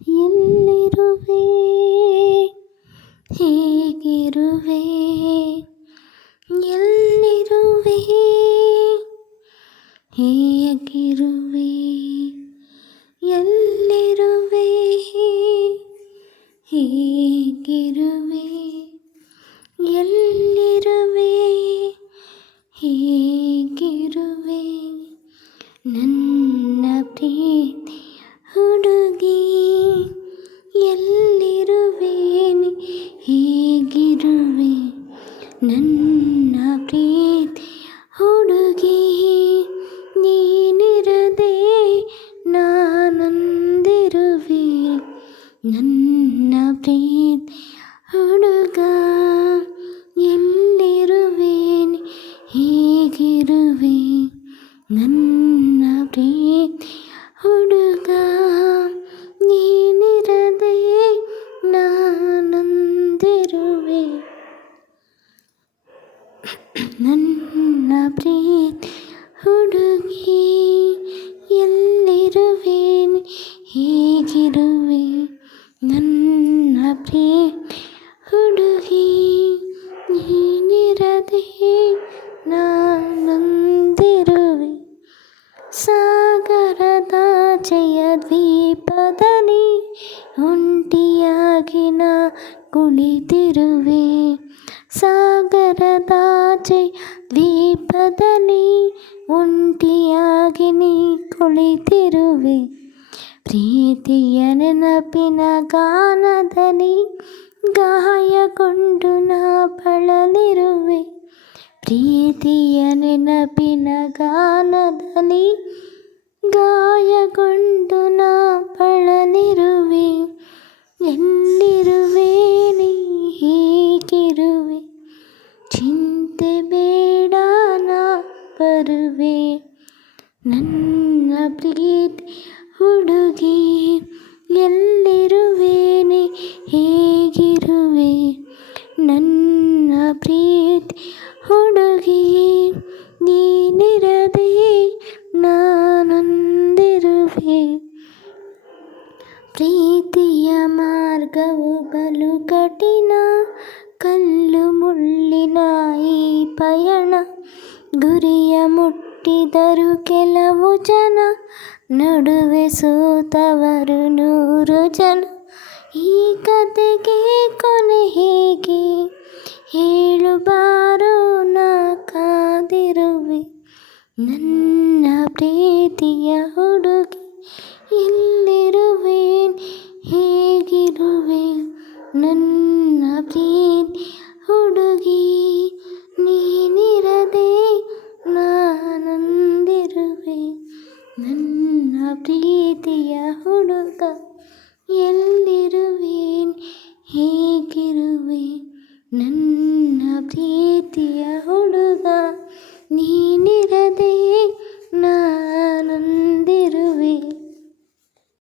ಎಲ್ಲಿರುವೆ ಹೇಗಿರುವೆ ಎಲ್ಲಿರುವೆ ಹೇಗಿರುವೆ ಎಲ್ಲಿರುವೆ ಹೇಗಿರುವೆ ಎಲ್ಲಿರುವೆ ಹೇಗಿರುವೆ ನನ್ನ ಪ್ರೀತಿ ಹುಡುಗಿ ಎಲ್ಲಿರುವೆ ನೀ ಹೇಗಿರುವೆ ನನ್ನ ಪ್ರೀತಿ ಹುಡುಗಿ ನೀನಿರದೆ ನಾನೊಂದಿರುವೆ ನನ್ನ ಪ್ರೀತಿ ಹುಡುಗ ಎಲ್ಲಿರುವೆ ನೀ ಹೇಗಿರುವೆ ನನ್ನ ಪ್ರೀತಿ ಹುಡುಗ ನೀನಿರದೆ ನಾನೊಂದಿರುವೆ ನನ್ನ ಪ್ರೀತಿ ಹುಡುಗಿ ಎಲ್ಲಿರುವೆ ನೀ ಹೇಗಿರುವೆ ನನ್ನ ಪ್ರೀತಿ ಹುಡುಗಿ ನೀನಿರದೆ ನಾನೊಂದಿರುವೆ ಸಾಗರದಾಚೆಯ ದ್ವೀಪದಲ್ಲಿ ಒಂಟಿಯಾಗಿ ನಾ ಕುಳಿತಿರುವೆ ಸಾಗರದಾಚೆ ದ್ವೀಪದಲ್ಲಿ ಒಂಟಿಯಾಗಿ ನೀ ಕುಳಿತಿರುವೆ ಪ್ರೀತಿಯ ನೆನಪಿನ ಗಾನದಲ್ಲಿ ಗಾಯಗೊಂಡು ನಾ ಬಳಲಿರುವೆ ಪ್ರೀತಿಯ ನೆನಪಿನ ಗಾನದಲ್ಲಿ ಗಾಯಗೊಂಡು ನಾ ಬಳಲಿರುವೆ ಎಲ್ಲಿರುವೆ ನೀ ಹೇಗಿರುವೆ ಚಿಂತೆ ಬೇಡ ನಾ ಬರುವೆ ನನ್ನ ಪ್ರೀತಿ ಹುಡುಗಿ ಎಲ್ಲಿರುವೆ ನೀ ಹೇಗಿರುವೆ ನನ್ನ ಪ್ರೀತಿ ಹುಡುಗಿ ನೀನಿರದೆ ನಾನೊಂದಿರುವೆ ಪ್ರೀತಿಯ ಮಾರ್ಗವು ಬಲು ಕಠಿಣ ಕಲ್ಲು ಮುಳ್ಳಿನ ಈ ಪಯಣ ಗುರಿಯ ಮುಟ್ಟಿದರು ಕೆಲವು ಜನ ನಡುವೆ ಸೋತವರು 100 ಜನ ಈ ಕತೆಗೆ ಕೊನೆ ಹೇಗೆ ಹೇಳು ಬಾರೋ ನಾ ಕಾದಿರುವೆ ನನ್ನ ಪ್ರೀತಿಯ ಹುಡುಗಿ ಎಲ್ಲಿರುವೆ ಹೇಗಿರುವೆ ನನ್ನ ಪ್ರೀತಿ ಹುಡುಗಿ ನೀನಿರದೆ ನಾನೊಂದಿರುವೆ ನನ್ನ ಪ್ರೀತಿಯ ಹುಡುಗ ಎಲ್ಲಿರುವೆ ಹೇಗಿರುವೆ ನನ್ನ ಪ್ರೀತಿಯ ಹುಡುಗ ನೀನಿರದೆ ನಾನೊಂದಿರುವೆ